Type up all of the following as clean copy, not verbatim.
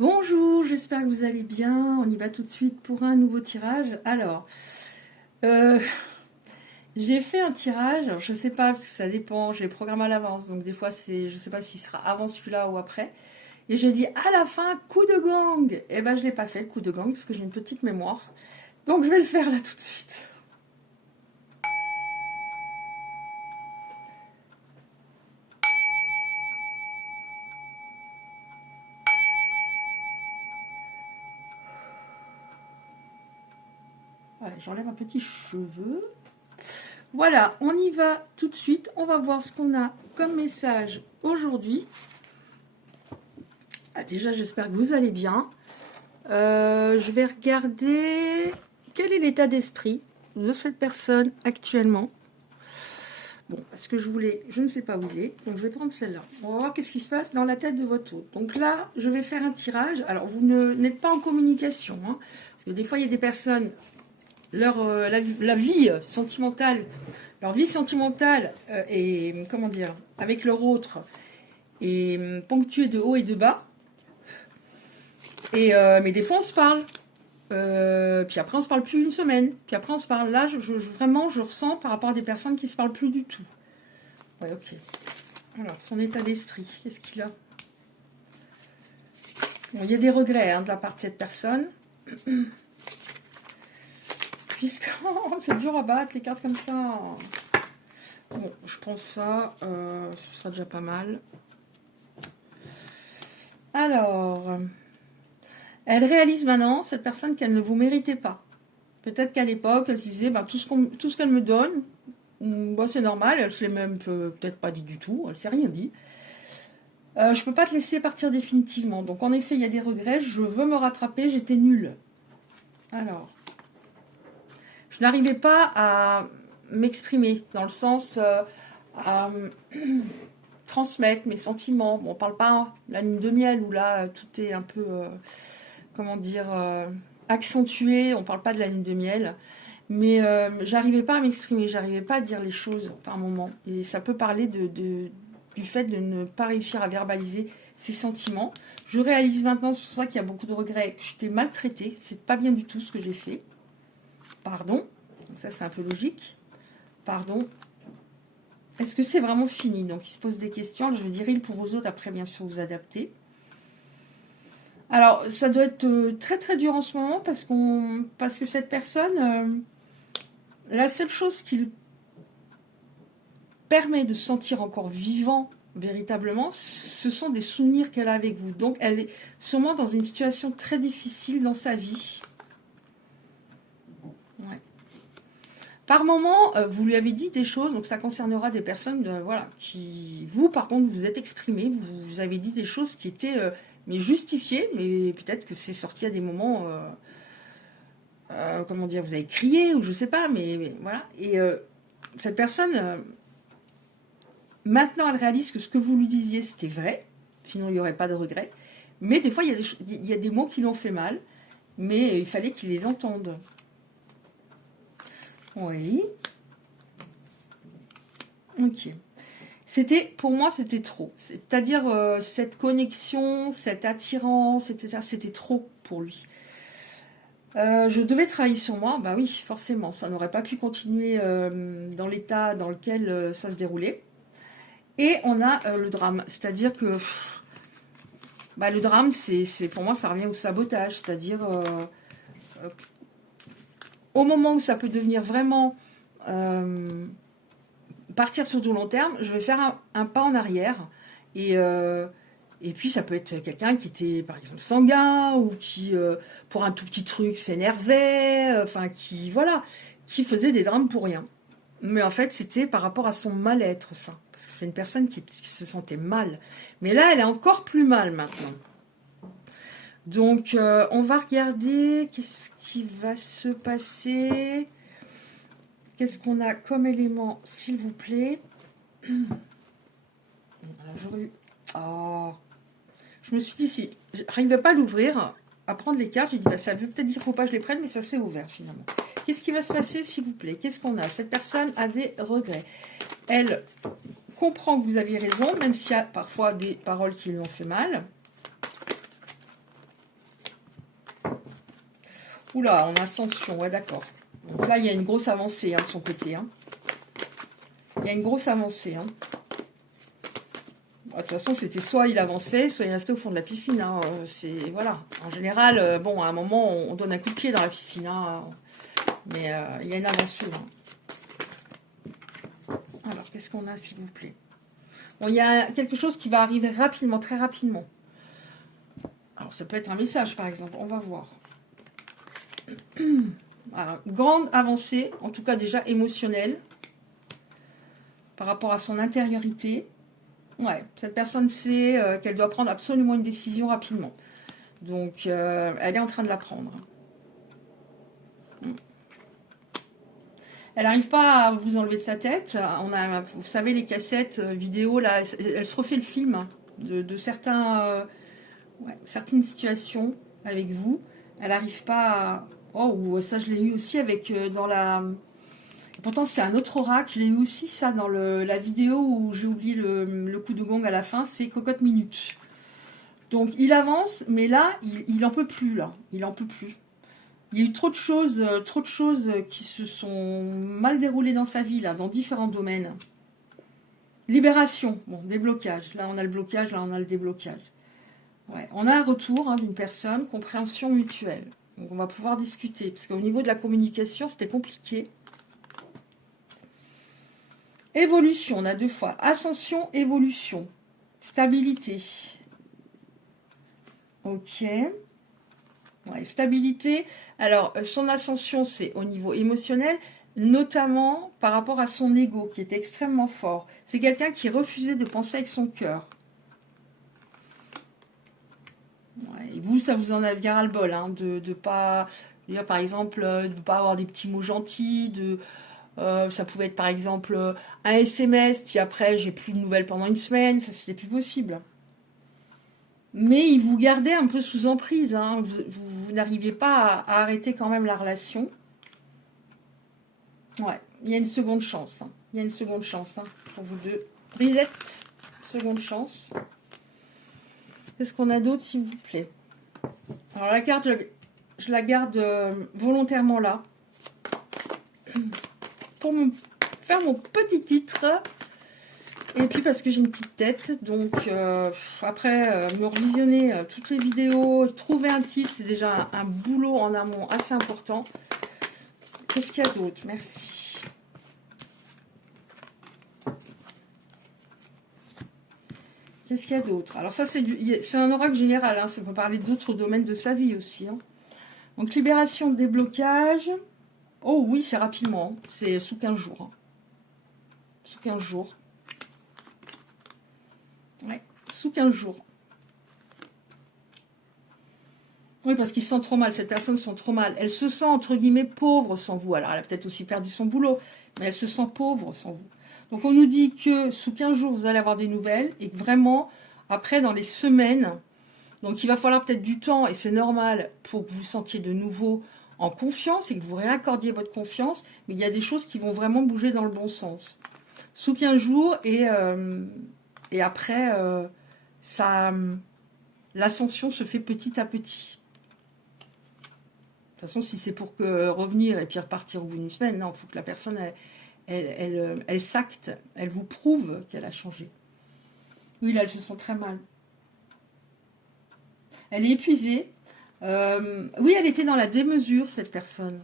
Bonjour, j'espère que vous allez bien. On y va tout de suite pour un nouveau tirage. Alors, euh, j'ai fait un tirage. Alors, je sais pas, parce que ça dépend. J'ai les programmes à l'avance, donc des fois je sais pas s'il sera avant celui-là ou après. Et j'ai dit à la fin coup de gang. Et ben je l'ai pas fait le coup de gang parce que j'ai une petite mémoire. Donc je vais le faire là tout de suite. Allez, j'enlève un petit cheveu. Voilà, on y va tout de suite. On va voir ce qu'on a comme message aujourd'hui. Ah, déjà, j'espère que vous allez bien. Je vais regarder quel est l'état d'esprit de cette personne actuellement. Bon, parce que je ne sais pas où il est, donc je vais prendre celle-là. On va voir qu'est-ce qui se passe dans la tête de votre hôte. Donc là, je vais faire un tirage. Alors, vous n'êtes pas en communication, hein, parce que des fois, il y a des personnes, la vie sentimentale, leur vie sentimentale est, comment dire, avec leur autre, est ponctuée de haut et de bas. Mais des fois, on se parle. Puis après, on se parle plus une semaine. Puis après, on se parle. Là, vraiment, je ressens par rapport à des personnes qui se parlent plus du tout. Ouais, ok. Alors, son état d'esprit, qu'est-ce qu'il a? Bon, il y a des regrets de la part de cette personne. Puisque c'est dur à battre les cartes comme ça. Bon, je pense ça. Ce sera déjà pas mal. Alors, elle réalise maintenant, cette personne, qu'elle ne vous méritait pas. Peut-être qu'à l'époque, elle disait tout ce qu'elle me donne, bah, c'est normal, elle se l'est même peut-être pas dit du tout, elle s'est rien dit. Je peux pas te laisser partir définitivement. Donc en effet, il y a des regrets, je veux me rattraper, j'étais nulle. Alors, je n'arrivais pas à m'exprimer, dans le sens à transmettre mes sentiments. Bon, on parle pas la lune de miel où là, tout est un peu, comment dire, accentué, on parle pas de la lune de miel. Mais j'arrivais pas à m'exprimer, j'arrivais pas à dire les choses par moment. Et ça peut parler du fait de ne pas réussir à verbaliser ses sentiments. Je réalise maintenant, c'est pour ça qu'il y a beaucoup de regrets, que j'étais maltraitée. C'est pas bien du tout ce que j'ai fait. Pardon. Donc ça, c'est un peu logique. Pardon. Est-ce que c'est vraiment fini? Donc il se pose des questions. Je vais dire il pour vos autres, après bien sûr vous adaptez. Alors ça doit être très très dur en ce moment parce que cette personne... la seule chose qui lui permet de se sentir encore vivant véritablement, ce sont des souvenirs qu'elle a avec vous. Donc elle est sûrement dans une situation très difficile dans sa vie. Ouais. Par moment, vous lui avez dit des choses, donc ça concernera des personnes voilà, qui, vous par contre, vous êtes exprimé, vous avez dit des choses qui étaient mais justifiées, mais peut-être que c'est sorti à des moments... comment dire, vous avez crié ou je sais pas, mais voilà. Et cette personne, maintenant, elle réalise que ce que vous lui disiez, c'était vrai, sinon il n'y aurait pas de regret. Mais des fois, il y a des mots qui l'ont fait mal, mais il fallait qu'il les entende. Oui. Ok. Pour moi, c'était trop. C'est-à-dire, cette connexion, cette attirance, etc., c'était trop pour lui. Je devais travailler sur moi, bah oui, forcément, ça n'aurait pas pu continuer dans l'état dans lequel ça se déroulait. Et on a le drame, c'est-à-dire que bah, le drame, c'est pour moi, ça revient au sabotage, c'est-à-dire au moment où ça peut devenir vraiment partir sur du long terme, je vais faire un pas en arrière et puis ça peut être quelqu'un qui était par exemple sanguin ou qui pour un tout petit truc s'énervait, enfin qui faisait des drames pour rien. Mais en fait c'était par rapport à son mal-être ça, parce que c'est une personne qui se sentait mal. Mais là elle est encore plus mal maintenant. Donc on va regarder qu'est-ce qui va se passer. Qu'est-ce qu'on a comme élément, s'il vous plaît? Alors, j'aurais eu... Oh. Je me suis dit, si j'arrivais pas à l'ouvrir, à prendre les cartes, j'ai dit, bah, ça veut peut-être dire qu'il ne faut pas que je les prenne, mais ça s'est ouvert finalement. Qu'est-ce qui va se passer, s'il vous plaît? Qu'est-ce qu'on a? Cette personne a des regrets. Elle comprend que vous aviez raison, même s'il y a parfois des paroles qui lui ont fait mal. Oula, en ascension, ouais, d'accord. Donc là, il y a une grosse avancée hein, de son côté. Hein. Il y a une grosse avancée. Hein. Bon, de toute façon, c'était soit il avançait, soit il restait au fond de la piscine. Hein. C'est voilà. En général, bon, à un moment, on donne un coup de pied dans la piscine. Hein. Mais il y a une avancée. Hein. Alors, qu'est-ce qu'on a, s'il vous plaît? Bon, il y a quelque chose qui va arriver rapidement, très rapidement. Alors, ça peut être un message, par exemple. On va voir. Alors, grande avancée, en tout cas déjà émotionnelle, par rapport à son intériorité. Ouais, cette personne sait qu'elle doit prendre absolument une décision rapidement. Donc, elle est en train de la prendre. Elle n'arrive pas à vous enlever de sa tête. On a, vous savez, les cassettes vidéo, là, elle se refait le film de certains, certaines situations avec vous. Elle n'arrive pas à... Oh, ça je l'ai eu aussi avec dans la... Pourtant c'est un autre oracle, je l'ai eu aussi ça dans la vidéo où j'ai oublié le coup de gong à la fin, c'est cocotte minute. Donc il avance, mais là, il en peut plus, là. Il en peut plus. Il y a eu trop de choses qui se sont mal déroulées dans sa vie, là, dans différents domaines. Libération, bon, déblocage. Là, on a le blocage, là, on a le déblocage. Ouais, on a un retour hein, d'une personne, compréhension mutuelle. Donc, on va pouvoir discuter, parce qu'au niveau de la communication, c'était compliqué. Évolution, on a deux fois. Ascension, évolution. Stabilité. Ok. Ouais, stabilité. Alors, son ascension, c'est au niveau émotionnel, notamment par rapport à son ego, qui est extrêmement fort. C'est quelqu'un qui refusait de penser avec son cœur. Ouais, et vous, ça vous en a bien ras-le-bol, hein, de pas... Dire, par exemple, de ne pas avoir des petits mots gentils, ça pouvait être, par exemple, un SMS, puis après, j'ai plus de nouvelles pendant une semaine, ça, c'était plus possible. Mais il vous gardait un peu sous emprise. Hein. Vous n'arriviez pas à arrêter quand même la relation. Ouais, il y a une seconde chance. Hein. Il y a une seconde chance hein, pour vous deux. Brisette, seconde chance. Qu'est-ce qu'on a d'autre, s'il vous plaît? Alors la carte, je la garde volontairement là. Pour faire mon petit titre. Et puis parce que j'ai une petite tête, donc après me revisionner toutes les vidéos, trouver un titre, c'est déjà un boulot en amont assez important. Qu'est-ce qu'il y a d'autre? Merci. Qu'est-ce qu'il y a d'autre? Alors ça c'est un oracle général, hein, ça peut parler d'autres domaines de sa vie aussi. Hein. Donc libération, déblocage. Oh oui, c'est rapidement, hein. C'est sous 15 jours. Hein. Sous 15 jours. Ouais, sous 15 jours. Oui, parce qu'il se sent trop mal, cette personne se sent trop mal. Elle se sent, entre guillemets, pauvre sans vous. Alors, elle a peut-être aussi perdu son boulot, mais elle se sent pauvre sans vous. Donc, on nous dit que sous 15 jours, vous allez avoir des nouvelles, et que vraiment, après, dans les semaines, donc il va falloir peut-être du temps, et c'est normal, pour que vous sentiez de nouveau en confiance, et que vous réaccordiez votre confiance, mais il y a des choses qui vont vraiment bouger dans le bon sens. Sous 15 jours, et après, l'ascension se fait petit à petit. De toute façon, si c'est pour revenir et puis repartir au bout d'une semaine, non, il faut que la personne, elle s'acte, elle vous prouve qu'elle a changé. Oui, là, elle se sent très mal. Elle est épuisée. Oui, elle était dans la démesure, cette personne.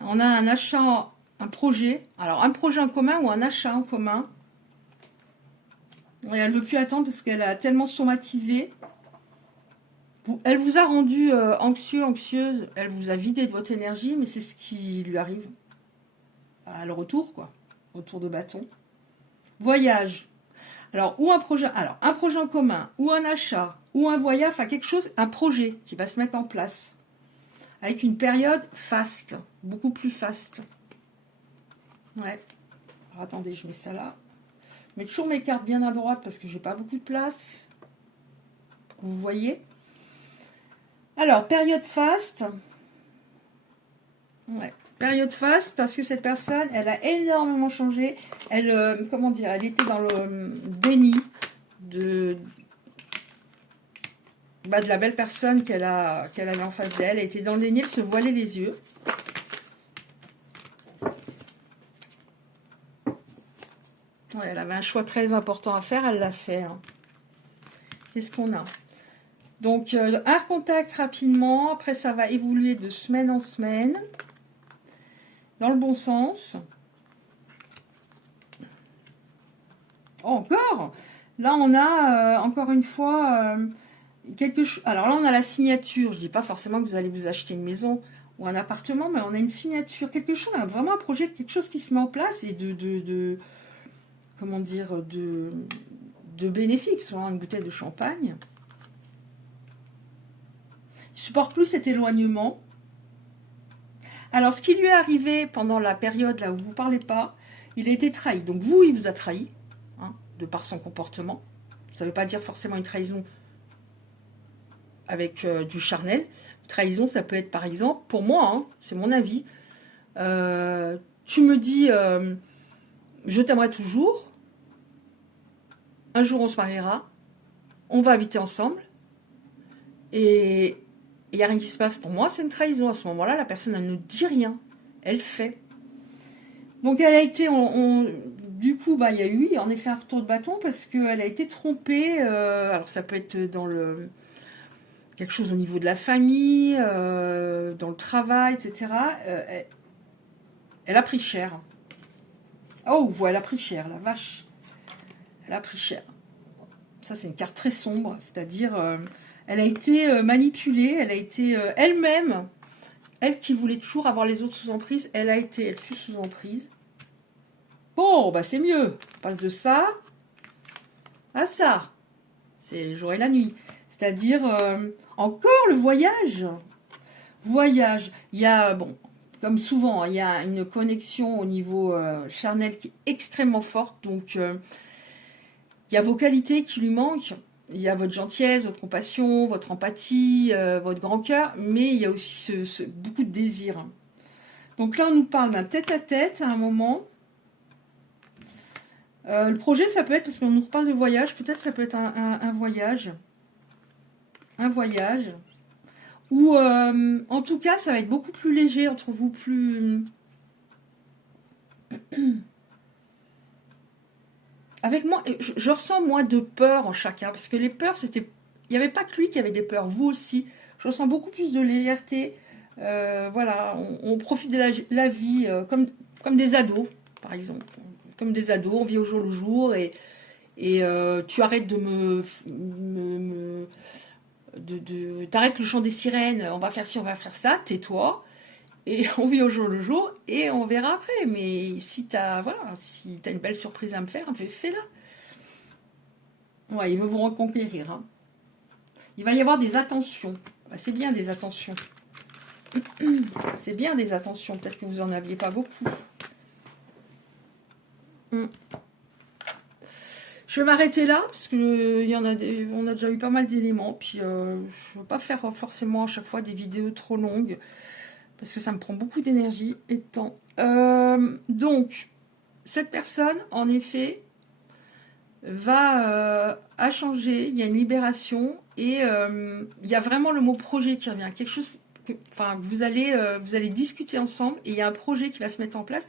On a un achat, un projet. Alors, un projet en commun ou un achat en commun. Et elle ne veut plus attendre parce qu'elle a tellement somatisé. Elle vous a rendu anxieux, anxieuse, elle vous a vidé de votre énergie, mais c'est ce qui lui arrive à le retour, quoi. Retour de bâton. Voyage. Alors, ou un projet en commun, ou un achat, ou un voyage, enfin quelque chose, un projet qui va se mettre en place. Avec une période faste, beaucoup plus faste. Ouais. Alors, attendez, je mets ça là. Je mets toujours mes cartes bien à droite parce que j'ai pas beaucoup de place. Vous voyez. Alors, période faste. Ouais, période faste parce que cette personne, elle a énormément changé. Elle, comment dire, elle était dans le déni de de la belle personne qu'elle avait en face d'elle. Elle était dans le déni, elle se voilait les yeux. Ouais, elle avait un choix très important à faire, elle l'a fait. Hein. Qu'est-ce qu'on a? Donc, un contact rapidement. Après, ça va évoluer de semaine en semaine. Dans le bon sens. Oh, encore! Là, on a, encore une fois, quelque chose. Alors là, on a la signature. Je ne dis pas forcément que vous allez vous acheter une maison ou un appartement, mais on a une signature. Quelque chose, vraiment un projet, quelque chose qui se met en place et comment dire, de bénéfique, soit une bouteille de champagne. Il ne supporte plus cet éloignement. Alors, ce qui lui est arrivé pendant la période là où vous ne parlez pas, il a été trahi. Donc, vous, il vous a trahi, hein, de par son comportement. Ça ne veut pas dire forcément une trahison avec du charnel. Trahison, ça peut être, par exemple, pour moi, hein, c'est mon avis, tu me dis, je t'aimerai toujours, un jour on se mariera, on va habiter ensemble, et il n'y a rien qui se passe. Pour moi, c'est une trahison. À ce moment-là, la personne, elle ne dit rien. Elle fait. Donc, elle a été... du coup, bah, il y a eu, en effet, un retour de bâton parce qu'elle a été trompée. Alors, ça peut être dans quelque chose au niveau de la famille, dans le travail, etc. Elle a pris cher. Oh, voilà, elle a pris cher, la vache. Elle a pris cher. Ça, c'est une carte très sombre. C'est-à-dire... elle a été manipulée, elle a été elle-même, elle qui voulait toujours avoir les autres sous emprise, elle fut sous emprise. Bon, bah c'est mieux. On passe de ça à ça. C'est le jour et la nuit. C'est-à-dire, encore le voyage. Voyage. Il y a, bon, comme souvent, il y a une connexion au niveau charnel qui est extrêmement forte. Donc, il y a vos qualités qui lui manquent. Il y a votre gentillesse, votre compassion, votre empathie, votre grand cœur, mais il y a aussi beaucoup de désir. Donc là, on nous parle d'un tête-à-tête à un moment. Le projet, ça peut être, parce qu'on nous reparle de voyage, peut-être ça peut être un voyage. Un voyage. Ou, en tout cas, ça va être beaucoup plus léger entre vous, plus... Avec moi, je ressens moins de peur en chacun, parce que les peurs, c'était... Il n'y avait pas que lui qui avait des peurs, vous aussi. Je ressens beaucoup plus de légèreté. Voilà, on profite de la vie comme des ados, par exemple. Comme des ados, on vit au jour le jour, et tu arrêtes t'arrêtes le chant des sirènes, on va faire ci, on va faire ça, tais-toi. Et on vit au jour le jour et on verra après. Mais si t'as une belle surprise à me faire, fais-la. Ouais, il veut vous reconquérir. Hein. Il va y avoir des attentions. Bah, c'est bien des attentions. C'est bien des attentions. Peut-être que vous en aviez pas beaucoup. Je vais m'arrêter là parce que on a déjà eu pas mal d'éléments. Puis je ne veux pas faire forcément à chaque fois des vidéos trop longues. Parce que ça me prend beaucoup d'énergie et de temps. Donc, cette personne, en effet, va changer. Il y a une libération et il y a vraiment le mot projet qui revient. Quelque chose que vous allez discuter ensemble et il y a un projet qui va se mettre en place.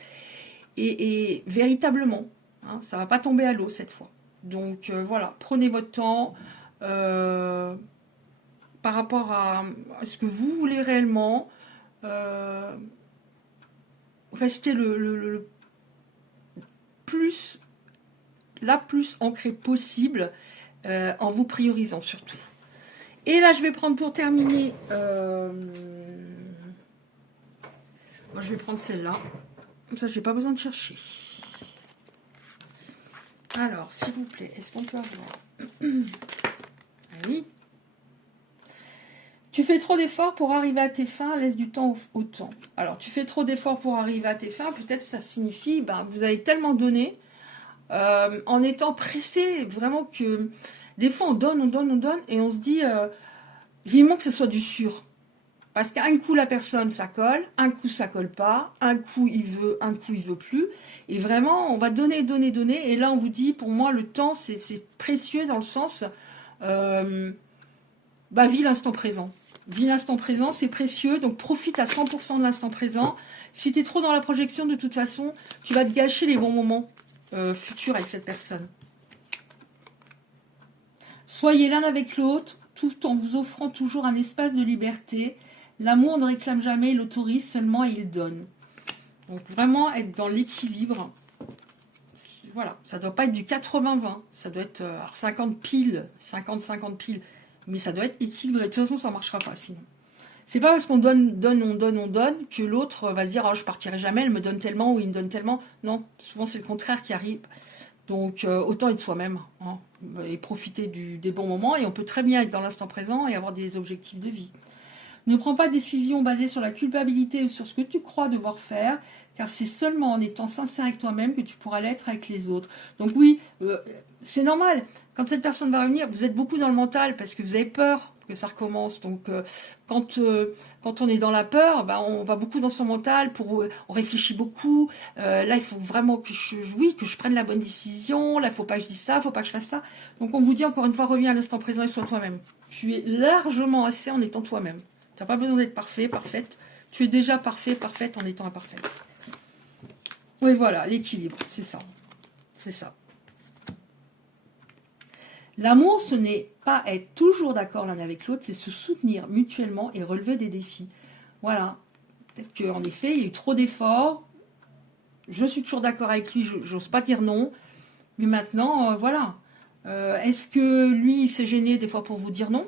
Et véritablement, hein, ça ne va pas tomber à l'eau cette fois. Donc, voilà, prenez votre temps par rapport à ce que vous voulez réellement. Rester la plus ancré possible en vous priorisant surtout. Et là, je vais prendre pour terminer. Moi, je vais prendre celle-là. Comme ça, je n'ai pas besoin de chercher. Alors, s'il vous plaît, est-ce qu'on peut avoir... Ah oui. Tu fais trop d'efforts pour arriver à tes fins, laisse du temps au temps. Alors, tu fais trop d'efforts pour arriver à tes fins, peut-être ça signifie, vous avez tellement donné, en étant pressé, vraiment que des fois on donne, et on se dit, vivement que ce soit du sûr. Parce qu'un coup la personne ça colle, un coup ça colle pas, un coup il veut plus. Et vraiment, on va donner, et là on vous dit, pour moi le temps c'est précieux dans le sens... bah, vis l'instant présent. Vis l'instant présent, c'est précieux, donc profite à 100% de l'instant présent. Si tu es trop dans la projection, de toute façon, tu vas te gâcher les bons moments futurs avec cette personne. Soyez l'un avec l'autre, tout en vous offrant toujours un espace de liberté. L'amour ne réclame jamais, il autorise seulement et il donne. Donc vraiment être dans l'équilibre. Voilà, ça ne doit pas être du 80-20, ça doit être 50 piles, 50-50 piles, mais ça doit être équilibré. De toute façon, ça ne marchera pas sinon. C'est pas parce qu'on donne que l'autre va se dire oh, je partirai jamais, elle me donne tellement ou il me donne tellement. Non, souvent c'est le contraire qui arrive. Donc autant être soi-même hein, et profiter des bons moments. Et on peut très bien être dans l'instant présent et avoir des objectifs de vie. Ne prends pas de décision basée sur la culpabilité ou sur ce que tu crois devoir faire, car c'est seulement en étant sincère avec toi-même que tu pourras l'être avec les autres. Donc oui, c'est normal. Quand cette personne va revenir, vous êtes beaucoup dans le mental parce que vous avez peur que ça recommence. Donc quand on est dans la peur, bah, on va beaucoup dans son mental, on réfléchit beaucoup. Là, il faut vraiment que je prenne la bonne décision. Là, il ne faut pas que je dise ça, il ne faut pas que je fasse ça. Donc on vous dit encore une fois, reviens à l'instant présent et sois toi-même. Tu es largement assez en étant toi-même. Tu n'as pas besoin d'être parfait, parfaite. Tu es déjà parfait, parfaite en étant imparfaite. Oui, voilà, l'équilibre, c'est ça. C'est ça. L'amour, ce n'est pas être toujours d'accord l'un avec l'autre, c'est se soutenir mutuellement et relever des défis. Voilà. Peut-être qu'en effet, il y a eu trop d'efforts. Je suis toujours d'accord avec lui, j'ose pas dire non. Mais maintenant, voilà. Est-ce que lui, il s'est gêné des fois pour vous dire non?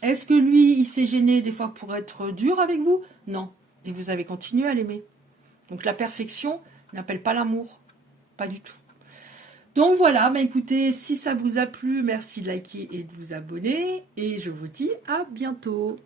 Est-ce que lui, il s'est gêné des fois pour être dur avec vous? Non. Et vous avez continué à l'aimer. Donc la perfection n'appelle pas l'amour. Pas du tout. Donc voilà, bah écoutez, si ça vous a plu, merci de liker et de vous abonner. Et je vous dis à bientôt.